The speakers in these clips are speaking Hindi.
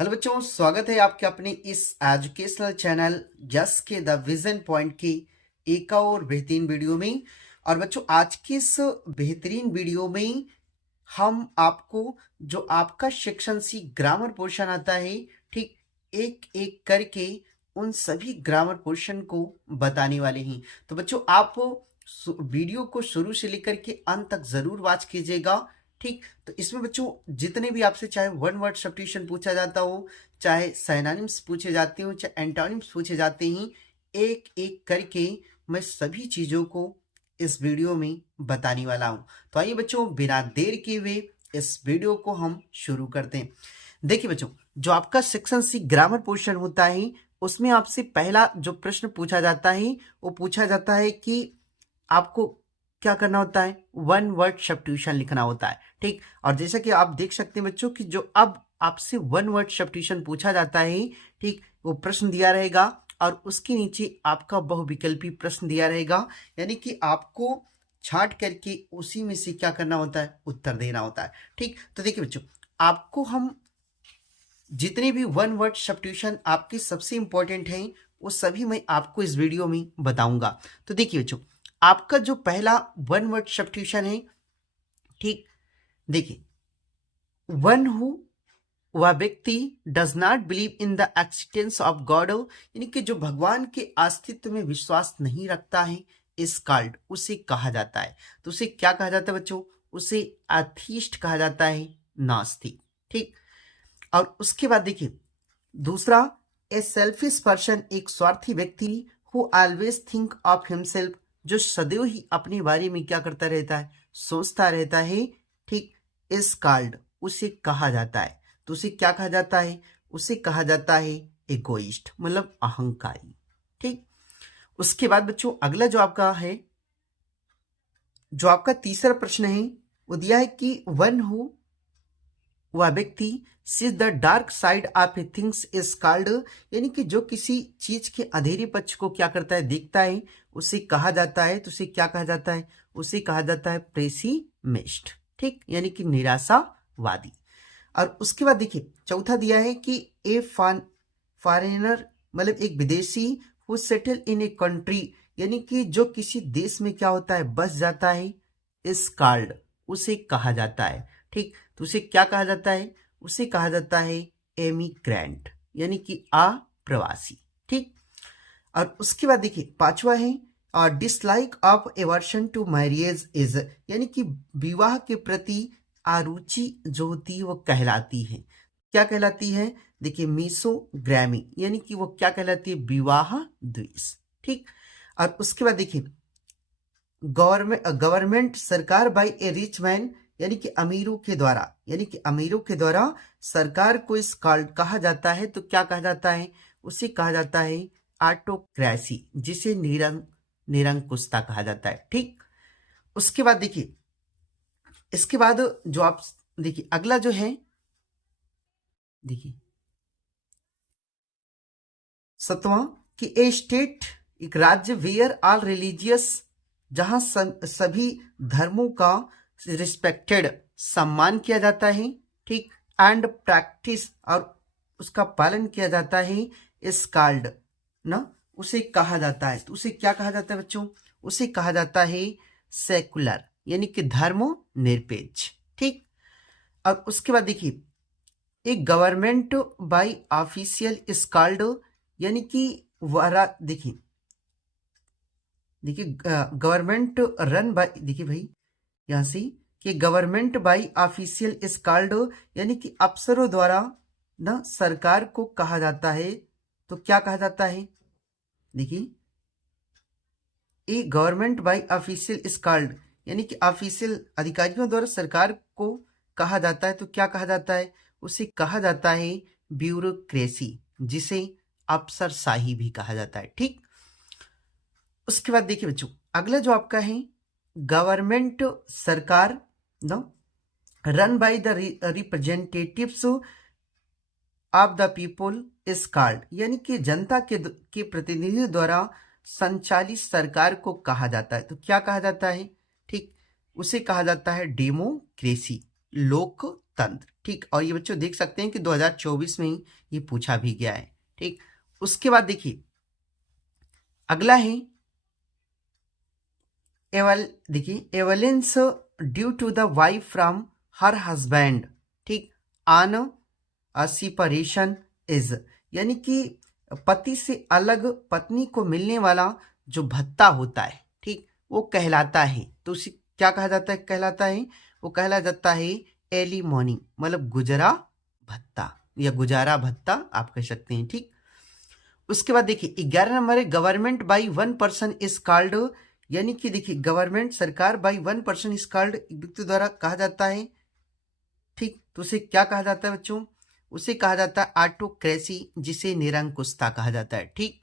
हेलो बच्चों, स्वागत है आपके अपने इस एजुकेशनल चैनल यस के द विजन पॉइंट की एक और बेहतरीन वीडियो में। और बच्चों, आज की इस बेहतरीन वीडियो में हम आपको जो आपका सेक्शन सी ग्रामर पोर्शन आता है, ठीक एक एक करके उन सभी ग्रामर पोर्शन को बताने वाले हैं। तो बच्चों, आप वीडियो को शुरू से लेकर के अंत तक जरूर वॉच कीजिएगा। ठीक, तो इसमें बच्चों जितने भी आपसे चाहे वन वर्ड सब्स्टिट्यूशन पूछा जाता हो, चाहे साइनोनिम्स पूछे जाते हो, चाहे एंटोनिम्स पूछे जाते हैं, एक एक करके मैं सभी चीजों को इस वीडियो में बताने वाला हूं। तो आइए बच्चों, बिना देर किए हुए इस वीडियो को हम शुरू करते हैं। देखिए बच्चों, जो आपका सेक्शन सी ग्रामर पोर्शन होता है, उसमें आपसे पहला जो प्रश्न पूछा जाता है वो पूछा जाता है कि आपको क्या करना होता है, वन वर्ड सब्स्टिट्यूशन लिखना होता है। ठीक, और जैसा कि आप देख सकते हैं बच्चों कि जो अब आपसे वन वर्ड सब्स्टिट्यूशन पूछा जाता है, ठीक, वो प्रश्न दिया रहेगा और उसके नीचे आपका बहुविकल्पी प्रश्न दिया रहेगा, यानी कि आपको छांट करके उसी में से क्या करना होता है, उत्तर देना होता है। ठीक, तो देखिए बच्चों, आपको हम जितने भी वन वर्ड सब्स्टिट्यूशन आपके सबसे इंपॉर्टेंट हैं वो सभी मैं आपको इस वीडियो में बताऊंगा। तो देखिए बच्चों, आपका जो पहला वन वर्ड सब्स्टिट्यूशन है, ठीक, देखिए, वन हु, वह व्यक्ति does not believe in the existence of God, यानी कि जो भगवान के अस्तित्व में विश्वास नहीं रखता है, इस कॉल्ड, उसे कहा जाता है। तो उसे क्या कहा जाता है बच्चों, उसे एथीस्ट कहा जाता है, नास्तिक। ठीक, और उसके बाद देखिए दूसरा, ए सेल्फिश पर्सन, एक स्वार्थी व्यक्ति, who always think of himself, जो सदैव ही अपने बारे में क्या करता रहता है, सोचता रहता है। ठीक, इस कॉल्ड, उसे कहा जाता है। तो उसे क्या कहा जाता है, उसे कहा जाता है एगोइस्ट, मतलब अहंकारी। ठीक, उसके बाद बच्चों अगला जो आपका है, जो आपका तीसरा प्रश्न है, वो दिया है कि वन हु, वह व्यक्ति, sees the dark side of a things is called, यानी कि जो किसी चीज के अंधेरे पक्ष को क्या करता है, देखता है, उसे कहा जाता है। तो उसे क्या कहा जाता है, उसे कहा जाता है पेसिमिस्ट। ठीक, यानी कि निराशावादी। और उसके बाद देखिए चौथा दिया है कि ए फॉरेनर, मतलब एक विदेशी, who settle in a country, यानी कि जो किसी देश में क्या होता है, बस जाता है, इस कॉल्ड, उसे कहा जाता है। ठीक, तो उसे क्या कहा जाता है, उसे कहा जाता है एमिग्रेंट, यानी कि अप्रवासी। ठीक, और उसके बाद देखिए पांचवा है, और dislike of aversion to marriage is, यानी कि विवाह के प्रति अरुचि जो होती है वो कहलाती है, क्या कहलाती है, देखिए मीसोग्रामी, यानी कि वो क्या कहलाती है, विवाह द्वेष। ठीक, और उसके बाद देखिए गवर्नमेंट, सरकार बाय ए रिच मैन, यानी कि अमीरों के द्वारा, यानी कि अमीरों के द्वारा सरकार को इस कॉल्ड कहा जाता है। तो क्या कहा जाता है, उसे कहा जाता है ऑटोक्रेसी, जिसे निरंकुशता कहा जाता है। ठीक, उसके बाद देखिए, इसके बाद जो आप देखिए अगला जो है, देखिए सतवां, कि ए स्टेट, एक राज्य, वेयर ऑल रिलीजियस, जहां सभी धर्मों का रिस्पेक्टेड, सम्मान किया जाता है। ठीक, एंड प्रैक्टिस, और उसका पालन किया जाता है, इस कॉल्ड ना, उसे कहा जाता है। तो उसे क्या कहा जाता है बच्चों, उसे कहा जाता है सेकुलर, यानी कि धर्म निरपेक्ष। ठीक, और उसके बाद देखिए एक government by official is called, यानी कि वरा, देखिए गवर्नमेंट रन बाय, देखिए भाई यहां से, कि government by official is called, यानी कि अफसरों द्वारा ना सरकार को कहा जाता है। तो क्या कहा जाता है, देखिए a government by official is called, यानी कि ऑफिशियल अधिकारियों द्वारा सरकार को कहा जाता है। तो क्या कहा जाता है, उसे कहा जाता है ब्यूरोक्रेसी, जिसे अफसरशाही भी कहा जाता है। ठीक, उसके बाद देखिए बच्चों अगला जो आपका है, गवर्नमेंट, सरकार no, run by the representatives of the people is called, यानी कि जनता के प्रतिनिधियों द्वारा संचालित सरकार को कहा जाता है। तो क्या कहा जाता है, ठीक, उसे कहा जाता है डेमोक्रेसी, लोकतंत्र। तंत्र। ठीक, और ये बच्चों देख सकते हैं कि 2024 में ही ये पूछा भी गया है। ठीक, उसके बाद देखिए अगला है एवलेंस due to the wife from her husband. ठीक, ऑन सेपरेशन इज, यानी कि पति से अलग पत्नी को मिलने वाला जो भत्ता होता है, ठीक, वो कहलाता है। तो उसे क्या कहा जाता है? कहलाता है, वो कहला जाता है एलिमोनी, मतलब गुजरा भत्ता या गुजारा भत्ता आप कह सकते हैं। ठीक, उसके बाद देखिए 11 नंबर है government by 1 person is called, यानी कि देखिए गवर्नमेंट सरकार बाई 1 पर्सन इज कॉल्ड एक व्यक्ति द्वारा कहा जाता है। ठीक, तो उसे क्या कहा जाता है बच्चों? उसे कहा जाता है ऑटोक्रेसी, जिसे निरंकुशता कहा जाता है। ठीक,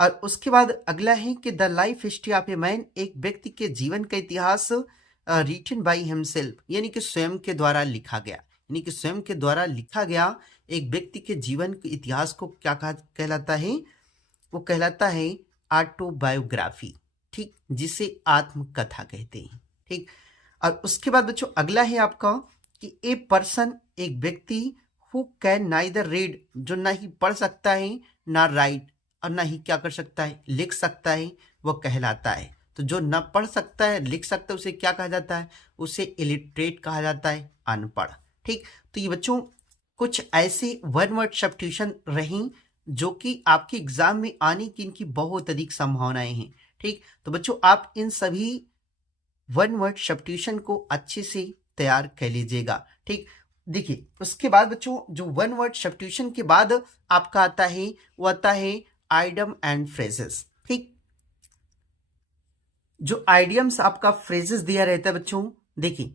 और उसके बाद अगला है कि the life history of a man, एक व्यक्ति के जीवन का इतिहास रिटन बाई हिमसेल्फ, यानी कि स्वयं के द्वारा लिखा गया, यानी कि स्वयं के द्वारा लिखा गया एक व्यक्ति के जीवन के इतिहास को क्या कहलाता है? वो कहलाता है ऑटोबायोग्राफी। ठीक, जिसे आत्मकथा कहते हैं। ठीक, और उसके बाद बच्चों अगला है आपका कि ए पर्सन, एक व्यक्ति हु कैन नाइदर रीड, जो ना ही पढ़ सकता है ना राइट, और ना ही क्या कर सकता है? लिख सकता है, वो कहलाता है। तो जो न पढ़ सकता है लिख सकता है उसे क्या कहा जाता है? उसे इलिटरेट कहा जाता है, अनपढ़। ठीक, तो ये बच्चों कुछ ऐसे वन वर्ड सब्स्टिट्यूशन रही जो कि आपके एग्जाम में आने की इनकी बहुत अधिक संभावनाएं हैं। ठीक, तो बच्चों आप इन सभी वन वर्ड सब्स्टिट्यूशन को अच्छे से तैयार कर लीजिएगा। ठीक, देखिए उसके बाद बच्चों जो वन वर्ड सब्स्टिट्यूशन के बाद आपका आता है वो आता है आइडियम एंड फ्रेजेस। ठीक, जो आइडियम्स आपका फ्रेजेस दिया रहता है बच्चों, देखिए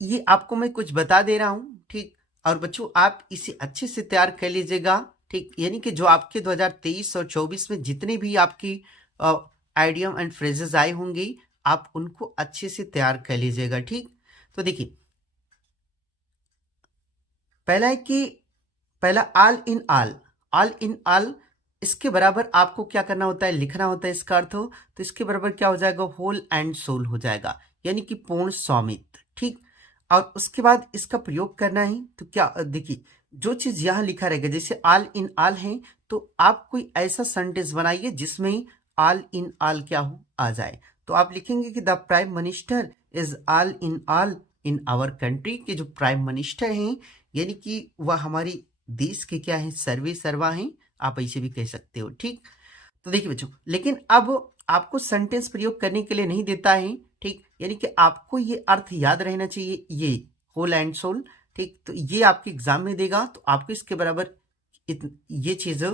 ये आपको मैं कुछ बता दे रहा हूं। ठीक, और बच्चों आप इसे अच्छे से तैयार कर लीजिएगा। ठीक, यानी कि जो आपके 2023 और 24 में जितने भी आपकी आइडियम एंड फ्रेजेस आए होंगे आप उनको अच्छे से तैयार कर लीजिएगा। ठीक, तो देखिए पहला है कि पहला all in all, all in all, इसके बराबर आपको क्या करना होता है? लिखना होता है इसका अर्थ। तो इसके बराबर क्या हो जाएगा? होल एंड सोल हो जाएगा, यानी कि पूर्ण स्वामित्व। ठीक, और उसके बाद इसका प्रयोग करना है तो क्या देखिए जो चीज यहां लिखा रहेगा, जैसे ऑल इन ऑल है तो आप कोई ऐसा सेंटेंस बनाइए जिसमें ऑल इन ऑल क्या हो आ जाए। तो आप लिखेंगे कि the prime minister is all in our country, के जो प्राइम मिनिस्टर हैं यानी कि वह हमारी देश के क्या है? सर्वे सर्वा हैं, आप ऐसे भी कह सकते हो। ठीक, तो देखिए बच्चों लेकिन अब आपको सेंटेंस प्रयोग करने के लिए नहीं देता है। ठीक, यानी कि आपको ये अर्थ याद रहना चाहिए, ये होल एंड सोल। ठीक, तो ये आपके एग्जाम में देगा तो आपको इसके बराबर ये चीज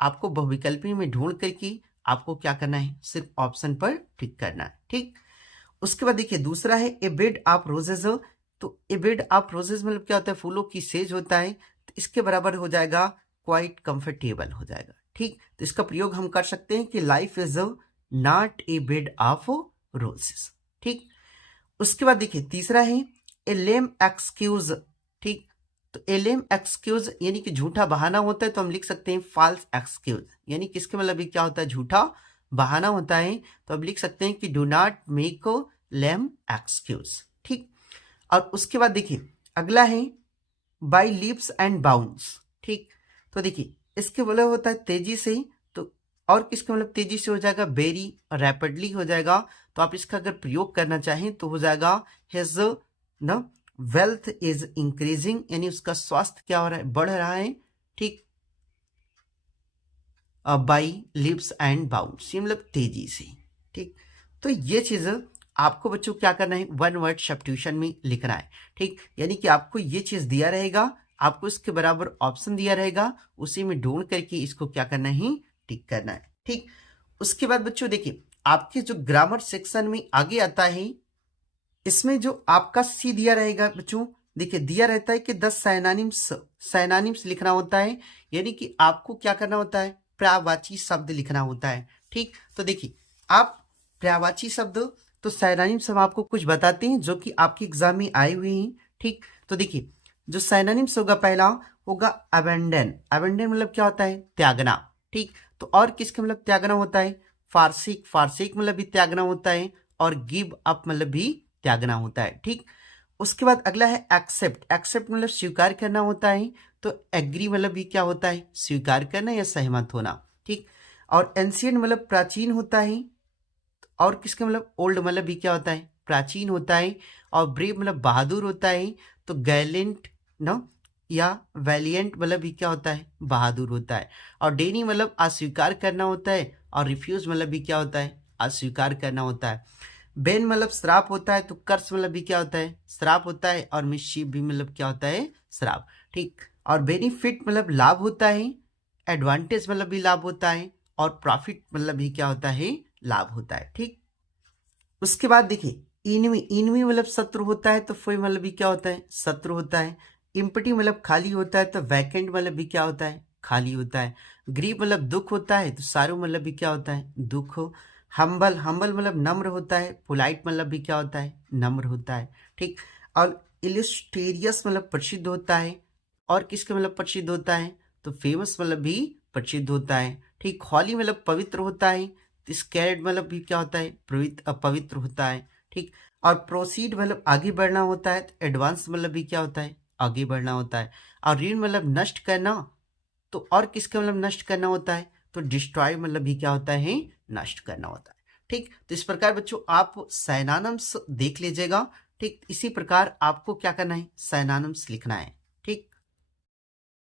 आपको बहुविकल्पी में ढूंढ करके आपको क्या करना है? सिर्फ ऑप्शन पर टिक करना है। ठीक, उसके बाद देखिए दूसरा है ए बेड ऑफ रोजेज। तो ए बेड ऑफ रोजेज मतलब क्या होता है? फूलों की सेज होता है। तो इसके बराबर हो जाएगा क्वाइट कंफर्टेबल हो जाएगा। ठीक, तो इसका प्रयोग हम कर सकते हैं कि life is not a bed of roses. ठीक, उसके बाद देखिए तीसरा है ए लेम एक्सक्यूज। ठीक, तो ए लेम एक्सक्यूज यानी कि झूठा बहाना होता है, तो हम लिख सकते हैं फॉल्स एक्सक्यूज, यानी कि इसके मतलब क्या होता है? झूठा बहाना होता है। तो अब लिख सकते हैं कि do not make lame excuse. ठीक, और उसके बाद देखिए अगला है बाई लीप्स एंड बाउंड्स। ठीक, तो देखिए इसके मतलब होता है तेजी से, तो और किसके मतलब तेजी से हो जाएगा? वेरी रैपिडली हो जाएगा। तो आप इसका अगर प्रयोग करना चाहें तो हो जाएगा हिज न वेल्थ इज इंक्रीजिंग, यानी उसका स्वास्थ्य क्या हो रहा है? बढ़ रहा है। ठीक, बाई लिप्स एंड बाउंड्स, ये मतलब तेजी से। ठीक, तो ये चीज आपको बच्चों क्या करना है? वन वर्ड सब्स्टिट्यूशन में लिखना है। ठीक, यानी कि आपको ये चीज दिया रहेगा, आपको इसके बराबर ऑप्शन दिया रहेगा, उसी में ढूंढ करके इसको क्या करना है? टिक करना है। ठीक, उसके बाद बच्चों देखिए आपके जो ग्रामर सेक्शन में आगे आता है, इसमें जो आपका सी दिया रहेगा बच्चों, देखिए दिया रहता है कि 10 साइनानिम्स लिखना होता है, यानी कि आपको क्या करना होता है? पर्यायवाची शब्द लिखना होता है। ठीक, तो देखिए आप पर्यायवाची शब्द, तो साइनानिम्स हम आपको कुछ बताते हैं जो कि आपके एग्जाम में आए हुए हैं। ठीक, तो देखिए जो साइनानिम्स होगा पहला होगा अबेंडन। अबेंडन मतलब क्या होता है? त्यागना। ठीक, तो और किसके मतलब त्यागना होता है? फारसिक मतलब भी त्यागना होता है, और गिव अप मतलब भी त्यागना होता है। ठीक, उसके बाद अगला है एक्सेप्ट। एक्सेप्ट मतलब स्वीकार करना होता है, तो एग्री मतलब भी क्या होता है, स्वीकार करना या सहमत होना, ठीक। और एंशियंट मतलब प्राचीन होता है, और किसके मतलब ओल्ड मतलब भी क्या होता है, प्राचीन होता है। और ब्रेव मतलब बहादुर होता है, तो गैलेंट ना या वैलियंट मतलब भी क्या होता है, बहादुर होता है। और डेनी मतलब अस्वीकार करना होता है, और रिफ्यूज मतलब भी क्या होता है, अस्वीकार करना होता है। बेन मतलब श्राप होता है, तो कर्स मतलब भी क्या होता है, श्राप होता है। और मिसशीफ भी मतलब क्या होता है, श्राप, ठीक। और बेनिफिट मतलब लाभ होता है, एडवांटेज मतलब भी लाभ होता है, और प्रॉफिट मतलब भी क्या होता है, लाभ होता है, ठीक। उसके बाद देखिए इनमी, इनमी मतलब शत्रु होता है, तो फोई मतलब भी क्या होता है, शत्रु होता है। इम्पटी मतलब खाली होता है, तो वैकेंट मतलब भी क्या होता है, खाली होता है। ग्रीव मतलब दुख होता है, तो सारू मतलब भी क्या होता है, दुख हो। हम्बल, हम्बल मतलब नम्र होता है। पोलाइट मतलब भी क्या होता है, नम्र होता है, ठीक। और इलिस्टेरियस मतलब प्रसिद्ध होता है। और किसके मतलब प्रसिद्ध होता है, तो फेमस मतलब भी प्रसिद्ध होता है, ठीक। हॉली मतलब पवित्र होता है। स्कैर्ड मतलब भी क्या होता है, पवित्र होता है, ठीक। और प्रोसीड मतलब आगे बढ़ना होता है। एडवांस मतलब भी क्या होता है, आगे बढ़ना होता है। और ऋण मतलब नष्ट करना, तो और किसका मतलब नष्ट करना होता है, तो डिस्ट्रॉय मतलब भी क्या होता है, नष्ट करना होता है, ठीक। तो इस प्रकार बच्चों आप साइनोनिम्स देख लीजिएगा, ठीक। इसी प्रकार आपको क्या करना है, साइनोनिम्स लिखना है, ठीक।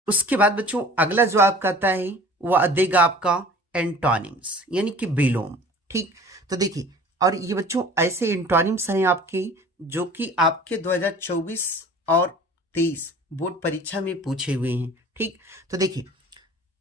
उसके बाद बच्चों अगला जो आपका आता है वो देगा आपका एंटोनिम्स यानी कि विलोम, ठीक। तो देखिए, और ये बच्चों ऐसे एंटोनिम्स हैं आपके जो कि आपके 2024 और 23 बोर्ड परीक्षा में पूछे हुए हैं, ठीक। तो देखिए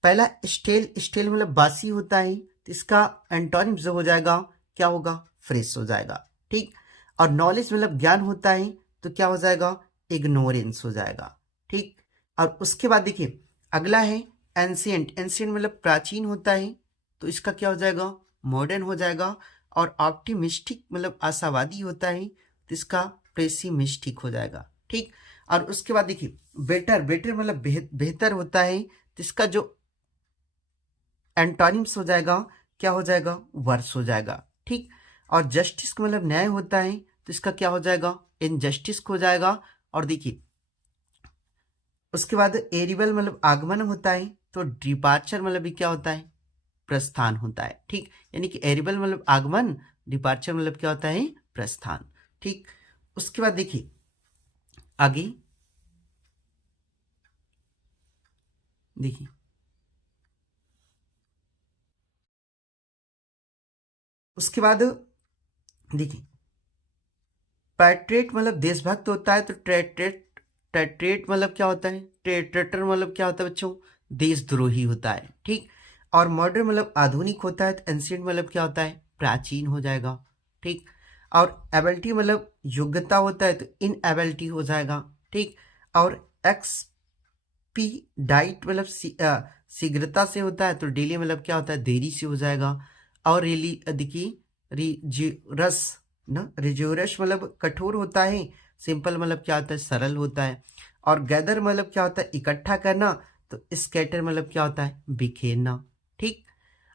पहला स्टेल, स्टेल मतलब बासी होता है, तो इसका एंटोनिम जो हो जाएगा क्या होगा, फ्रेश हो जाएगा, ठीक। और नॉलेज मतलब ज्ञान होता है, तो क्या हो जाएगा, इग्नोरेंस हो जाएगा, ठीक। और उसके बाद देखिए अगला है एंशियंट। एंशियंट मतलब प्राचीन होता है, तो इसका क्या हो जाएगा, मॉडर्न हो जाएगा। और ऑप्टिमिस्टिक मतलब आशावादी होता है, तो इसका पेसिमिस्टिक हो जाएगा, ठीक। और उसके बाद देखिए बेटर, बेटर मतलब बेहतर होता है, तो इसका जो एंटोनिम्स हो जाएगा क्या हो जाएगा, वर्स हो जाएगा, ठीक। और जस्टिस का मतलब न्याय होता है, तो इसका क्या हो जाएगा, इनजस्टिस हो जाएगा। और देखिए उसके बाद एरिबल मतलब आगमन होता है, तो डिपार्चर मतलब भी क्या होता है, प्रस्थान होता है, ठीक। यानी कि एरिबल मतलब आगमन, डिपार्चर मतलब क्या होता है, प्रस्थान, ठीक। उसके बाद देखिए आगे देखिए उसके बाद देखिए पैट्रियट मतलब देशभक्त होता है, तो ट्रेट्रेट, ट्रेट्रेट मतलब क्या होता है, ट्रेटर मतलब क्या होता है बच्चों, देशद्रोही होता है, ठीक। और मॉडर्न मतलब आधुनिक होता है, तो एंशिएंट मतलब क्या होता है, प्राचीन हो जाएगा, ठीक। और एबिलिटी मतलब योग्यता होता है, तो इन एबिलिटी हो जाएगा, ठीक। और एक्सपीडाइट मतलब शीघ्रता से होता है, तो डिले मतलब क्या होता है, देरी से हो जाएगा। और रिली देखिए रिजिरस ना, रिजोरस मतलब कठोर होता है। सिंपल मतलब क्या होता है, सरल होता है। और गैदर मतलब क्या होता है, इकट्ठा करना, तो स्कैटर मतलब क्या होता है, बिखेरना, ठीक।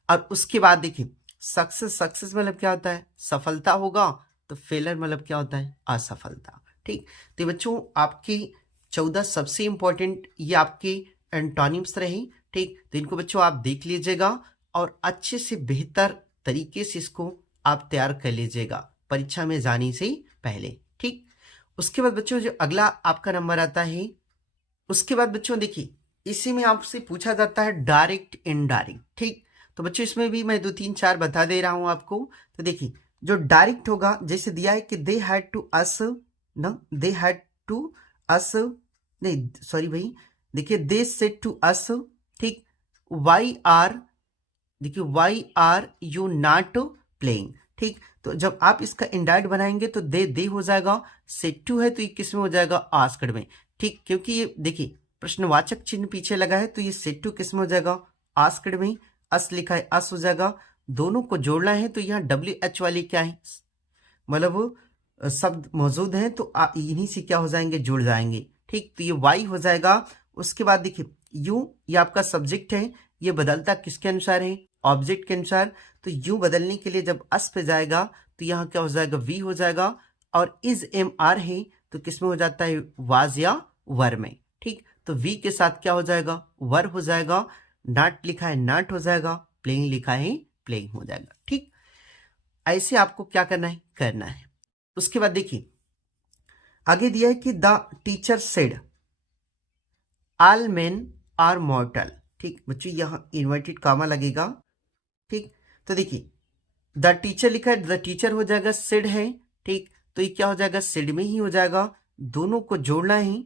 और उसके बाद देखिए सक्सेस, सक्सेस मतलब क्या होता है, सफलता होगा। तो फेलर मतलब क्या होता है, असफलता, ठीक। तो बच्चों आपकी 14 सबसे इंपॉर्टेंट ये आपके एंटोनिम्स रहे, ठीक। तो इनको बच्चों आप देख लीजिएगा और अच्छे से बेहतर तरीके से इसको आप तैयार कर लीजिएगा परीक्षा में जाने से पहले, ठीक। उसके बाद बच्चों जो अगला आपका नंबर आता है, उसके बाद बच्चों देखिए इसी में आपसे पूछा जाता है डायरेक्ट इनडायरेक्ट, ठीक। तो बच्चों इसमें भी मैं 2 3 4 बता दे रहा हूं आपको। तो देखिए जो डायरेक्ट होगा जैसे दिया है कि दे हैड टू अस ना, दे हैड टू अस, नहीं सॉरी भाई, देखिए दे सेड टू अस, ठीक। वाई आर, देखिए why are you not playing, ठीक। तो जब आप इसका इंडायरेक्ट बनाएंगे तो दे हो जाएगा, सेड टू है तो ये किस में हो जाएगा, आस्क्ड में, ठीक। क्योंकि ये देखिए प्रश्नवाचक चिन्ह पीछे लगा है, तो ये सेड टू किस में हो जाएगा, आस्क्ड में। अस लिखा है, अस हो जाएगा। दोनों को जोड़ना है तो यहाँ डब्ल्यू एच वाली क्या है, मतलब शब्द मौजूद हैं, तो इन्हीं से क्या हो जाएंगे, जुड़ जाएंगे, ठीक। तो ये वाई हो जाएगा। उसके बाद देखिए यू, ये आपका सब्जेक्ट है, ये बदलता किसके अनुसार है, ऑब्जेक्ट के अनुसार। तो यू बदलने के लिए जब अस पे जाएगा तो यहाँ क्या हो जाएगा, वी हो जाएगा। और इज एम आर है, तो किस में हो जाता है, वाज या वर में। ठीक, तो वी के साथ क्या हो जाएगा, वर हो जाएगा, नॉट लिखा है नॉट हो जाएगा, प्लेइंग लिखा है प्लेइंग हो जाएगा। ठीक, ऐसे आपको क्या करना है। उसके बाद देखिए आगे दिया है कि the teacher said all men are mortal. ठीक बच्चों, यहां इन्वर्टेड कॉमा लगेगा। ठीक, तो देखिए द टीचर लिखा है, द टीचर हो जाएगा, सेड है। ठीक, तो ये क्या हो जाएगा, सेड में ही हो जाएगा, दोनों को जोड़ना है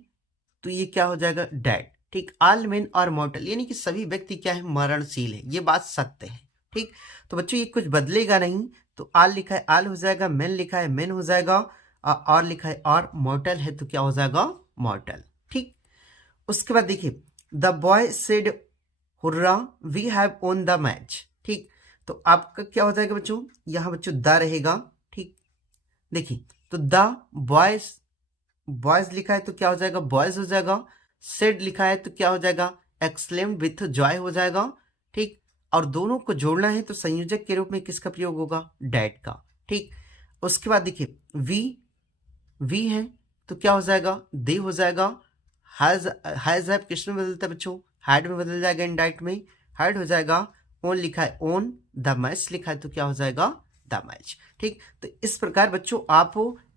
तो ये क्या हो जाएगा, डेड। ठीक, ऑल मेन आर मॉर्टल यानी कि सभी व्यक्ति क्या है, मरणशील है, ये बात सत्य है। ठीक, तो बच्चों ये कुछ बदलेगा नहीं, तो आल लिखा है आल हो जाएगा, मेन लिखा है मेन हो जाएगा, और लिखा है और, मॉर्टल है तो क्या हो जाएगा, मॉर्टल। ठीक, उसके बाद देखिए the boy said hurrah we have won the match. ठीक, तो आपका क्या हो जाएगा बच्चों, यहां बच्चों द रहेगा। ठीक, देखिए तो द बॉयज, बॉयज लिखा है तो क्या हो जाएगा, बॉयज हो जाएगा, सेड लिखा है तो क्या हो जाएगा, एक्सक्लेम्ड विथ जॉय हो जाएगा। ठीक, और दोनों को जोड़ना है तो संयोजक के रूप में किसका प्रयोग होगा, डैड का। ठीक, उसके बाद देखिए वी है तो क्या हो जाएगा, दे हो जाएगा, हैज हैव किस में बदलता है बच्चों, हैड में बदल जाएगा, इनडायरेक्ट में हैड हो जाएगा, ओन लिखा है ओन, द मैच लिखा है तो क्या हो जाएगा, द मैच। ठीक, तो इस प्रकार बच्चों आप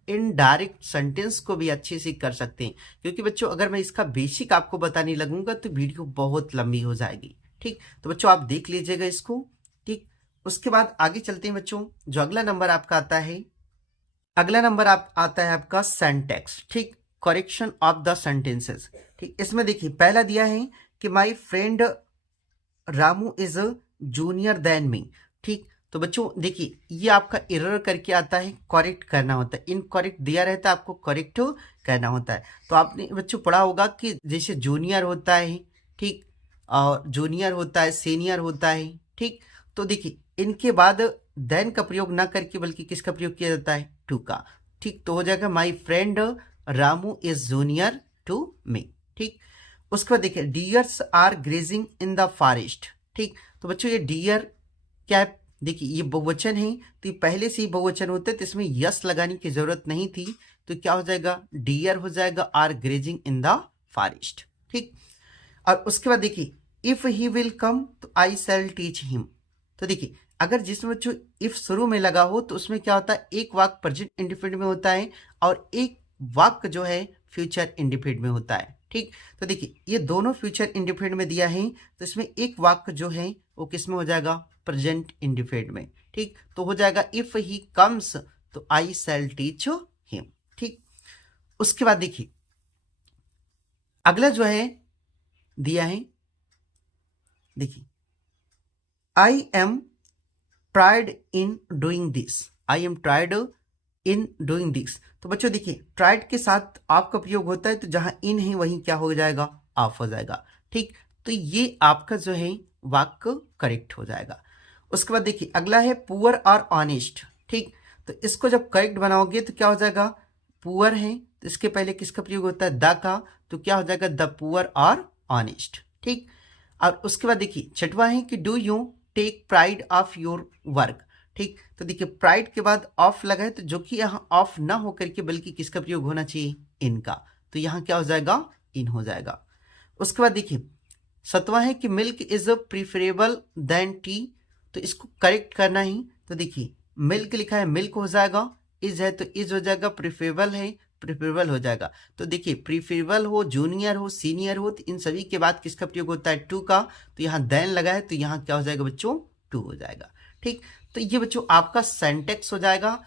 इनडायरेक्ट सेंटेंस को भी अच्छे से कर सकते हैं, क्योंकि बच्चों अगर मैं इसका बेसिक आपको बताने लगूंगा तो वीडियो बहुत लंबी हो जाएगी। ठीक, तो बच्चों आप देख लीजिएगा इसको। ठीक, उसके बाद आगे चलते हैं बच्चों, जो अगला नंबर आपका आता है, अगला नंबर आता है आपका सेंटेक्स। ठीक, करेक्शन ऑफ द सेंटेंसेस। ठीक, इसमें देखिए पहला दिया है कि my friend Ramu is junior than me. ठीक, तो बच्चों देखिए ये आपका एरर करके आता है, करेक्ट करना होता है, इनकरेक्ट दिया रहता है, आपको करेक्ट करना होता है। तो आपने बच्चों पढ़ा होगा कि जैसे जूनियर होता है, ठीक, और जूनियर होता है, सीनियर होता है। ठीक, तो देखिए इनके बाद देन का प्रयोग ना करके बल्कि किसका प्रयोग किया जाता है, टू का। ठीक, तो हो जाएगा my friend Ramu is junior to me. ठीक, उसके बाद देखिए deers are grazing in the forest. ठीक, तो बच्चों ये डियर क्या है, देखिए ये बहुवचन है तो ये पहले से ही बहुवचन होते हैं तो इसमें यस लगाने की जरूरत नहीं थी, तो क्या हो जाएगा, डियर हो जाएगा, are grazing in the forest. ठीक, और उसके बाद देखिए इफ ही विल कम तो आई शैल टीच हिम। तो देखिए अगर जिसमें बच्चों इफ शुरू में लगा हो तो उसमें क्या होता है, एक वाक्य प्रेजेंट इंडिफिनिट में होता है और एक वाक्य जो है फ्यूचर इंडिफिनिट में होता है। ठीक, तो देखिए ये दोनों फ्यूचर इंडिफिनिट में दिया है तो इसमें एक वाक्य जो है वो किस में हो जाएगा, प्रेजेंट इंडिफिनिट में। ठीक, तो हो जाएगा इफ ही कम्स तो आई शैल टीच हिम। ठीक, उसके बाद देखिए अगला जो है दिया है, देखिए I am tried in doing this, I am tried in doing this. तो बच्चों देखिए ट्राइड के साथ आपका प्रयोग होता है तो जहां इन है वहीं क्या हो जाएगा, ऑफ हो जाएगा। ठीक, तो ये आपका जो है वाक्य करेक्ट हो जाएगा। उसके बाद देखिए अगला है पुअर और ऑनेस्ट। ठीक, तो इसको जब करेक्ट बनाओगे तो क्या हो जाएगा, पुअर है तो इसके पहले किसका प्रयोग होता है, द का, तो क्या हो जाएगा द पुअर और ऑनेस्ट। ठीक, और उसके बाद देखिए छठवां है कि do you take pride of your work. ठीक, तो देखिए प्राइड के बाद ऑफ लगा है तो जो कि यहाँ ऑफ ना होकर के बल्कि किसका प्रयोग होना चाहिए, इनका, तो यहाँ क्या हो जाएगा, इन हो जाएगा। उसके बाद देखिए सतवां है कि milk is preferable than tea, तो इसको करेक्ट करना ही, तो देखिए मिल्क लिखा है मिल्क हो जाएगा, इज है तो इज हो जाएगा, प्रीफरेबल है प्रीफरेबल हो जाएगा। तो देखिए प्रीफरेबल हो, जूनियर हो, सीनियर हो, तो इन सभी के बाद किसका प्रयोग होता है, टू का, तो यहाँ देन लगा है तो यहाँ क्या हो जाएगा बच्चों, टू हो जाएगा। ठीक, तो ये बच्चों आपका सेंटेक्स हो जाएगा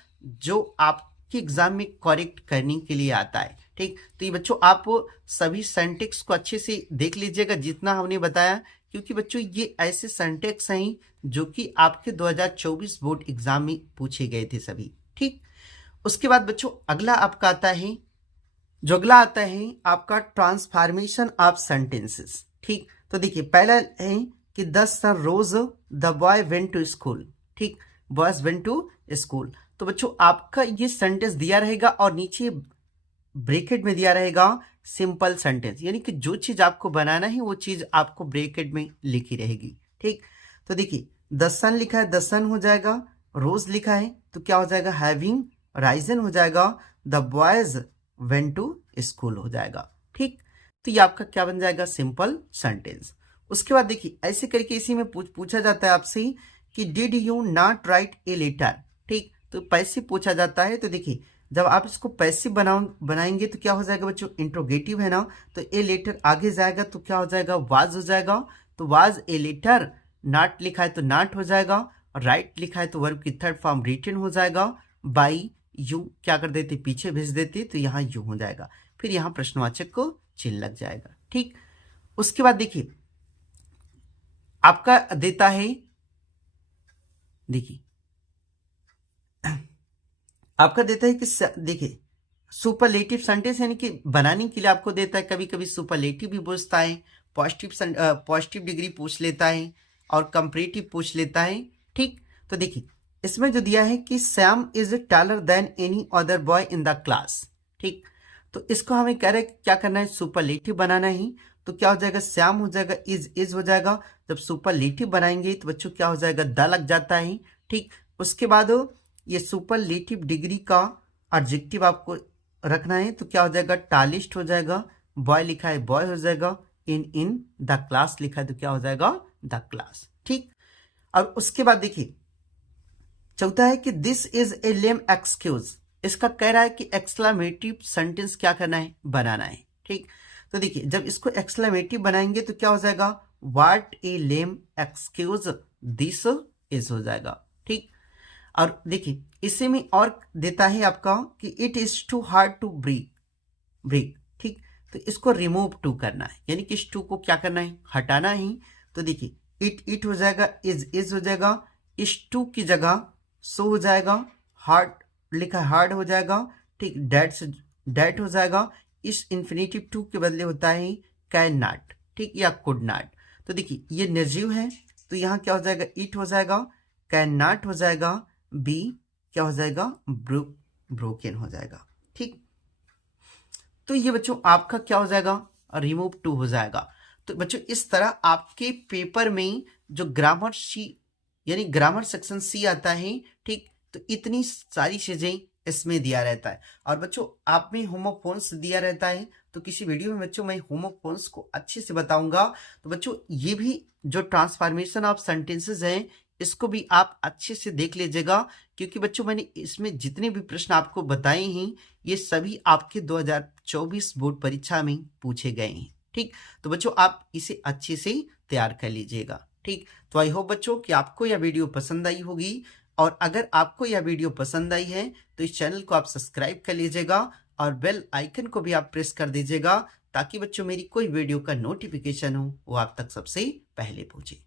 जो आपके एग्जाम में करेक्ट करने के लिए आता है। ठीक, तो ये बच्चों आप सभी सेंटेक्स को अच्छे से देख लीजिएगा जितना हमने बताया, क्योंकि बच्चों ये ऐसे सेंटेक्स हैं जो कि आपके 2024 बोर्ड एग्जाम में पूछे गए थे सभी। ठीक, उसके बाद बच्चों अगला आपका आता है, जो अगला आता है आपका ट्रांसफॉर्मेशन ऑफ सेंटेंसेस। ठीक, तो देखिए पहला है कि the sun rose the boy went to school. ठीक, बॉयज वेंट टू स्कूल, तो बच्चों आपका ये सेंटेंस दिया रहेगा और नीचे ब्रैकेट में दिया रहेगा सिंपल सेंटेंस, यानी कि जो चीज आपको बनाना है वो चीज आपको ब्रैकेट में लिखी रहेगी। ठीक, तो देखिए द सन लिखा है द सन हो जाएगा, रोज लिखा है तो क्या हो जाएगा हैविंग राइजन हो जाएगा, the boys went to school हो जाएगा। ठीक, तो ये आपका क्या बन जाएगा, सिंपल सेंटेंस। उसके बाद देखिए ऐसे करके इसी में पूछा जाता है आपसे कि did you not write a letter. ठीक, तो पैसिव पूछा जाता है। तो देखिए जब आप इसको पैसिव बनाएंगे तो क्या हो जाएगा बच्चों, इंट्रोगेटिव है ना, तो ए लेटर आगे जाएगा तो क्या हो जाएगा, वाज हो जाएगा। तो वाज ए लेटर, नॉट लिखा है तो नॉट हो जाएगा, और राइट लिखा है तो वर्ब की थर्ड फॉर्म रिटन हो जाएगा। बाई यू क्या कर देते, पीछे भेज देते, तो यहाँ यू हो जाएगा, फिर यहाँ प्रश्नवाचक को चिन्ह लग जाएगा। ठीक, उसके बाद देखिए आपका देता है, देखिए आपका देता है कि देखिए सुपरलेटिव सेंटेंस यानी कि बनाने के लिए आपको देता है, कभी कभी सुपरलेटिव भी पूछता है, पॉजिटिव डिग्री पूछ लेता है और कंपैरेटिव पूछ लेता है। ठीक, तो देखिए इसमें जो दिया है कि Sam is taller than any other boy in the class. ठीक, तो इसको हमें कह रहे हैं क्या करना है, सुपरलेटिव बनाना है। तो क्या हो जाएगा, श्याम हो जाएगा, इज हो जाएगा। जब सुपरलेटिव बनाएंगे तो बच्चों क्या हो जाएगा, द लग जाता है। ठीक, उसके बाद ये सुपरलेटिव डिग्री का एडजेक्टिव आपको रखना है, तो क्या हो जाएगा, टालिस्ट हो जाएगा, बॉय लिखा है बॉय हो जाएगा, इन द क्लास लिखा है तो क्या हो जाएगा, द क्लास। ठीक, और उसके बाद देखिए चौथा है कि this is a lame excuse. इसका कह रहा है कि एक्सक्लेमेटिव सेंटेंस क्या करना है, बनाना है। ठीक, तो देखिए जब इसको एक्सक्लेमेटिव बनाएंगे तो क्या हो जाएगा, what A lame excuse this is हो जाएगा। ठीक, और देखिए इसी में और देता है आपका कि it is too hard to break. ठीक, तो इसको रिमूव टू करना है, यानी कि इस टू को क्या करना है, हटाना ही। तो देखिए इट हो जाएगा, इज हो जाएगा, इस टू की जगह सो हो जाएगा, हार्ड लिखा हार्ड हो जाएगा। ठीक, डेट हो जाएगा, इस इन्फिनेटिव टू के बदले होता है कैन नॉट। ठीक, या कुड नॉट। तो देखिए ये निर्जीव है तो यहाँ क्या हो जाएगा, इट हो जाएगा, कैन नॉट हो जाएगा, बी क्या हो जाएगा, ब्रोकन हो जाएगा। ठीक, तो ये बच्चों आपका क्या हो जाएगा, रिमूव टू हो जाएगा। तो बच्चों इस तरह आपके पेपर में जो ग्रामर सी यानी ग्रामर सेक्शन सी आता है। ठीक, तो इतनी सारी चीजें इसमें दिया रहता है। और बच्चों आप में होमोफोन्स दिया रहता है, तो किसी वीडियो में बच्चों मैं होमोफोन्स को अच्छे से बताऊंगा। तो बच्चों ये भी जो ट्रांसफॉर्मेशन ऑफ सेंटेंसेस हैं इसको भी आप अच्छे से देख लीजिएगा, क्योंकि बच्चों मैंने इसमें जितने भी प्रश्न आपको बताए हैं ये सभी आपके 2024 बोर्ड परीक्षा में पूछे गए हैं। ठीक, तो बच्चों आप इसे अच्छे से तैयार कर लीजिएगा। ठीक, तो आई होप बच्चों कि आपको यह वीडियो पसंद आई होगी, और अगर आपको यह वीडियो पसंद आई है तो इस चैनल को आप सब्सक्राइब कर लीजिएगा और बेल आइकन को भी आप प्रेस कर दीजिएगा, ताकि बच्चों मेरी कोई वीडियो का नोटिफिकेशन हो वो आप तक सबसे पहले पहुंचे।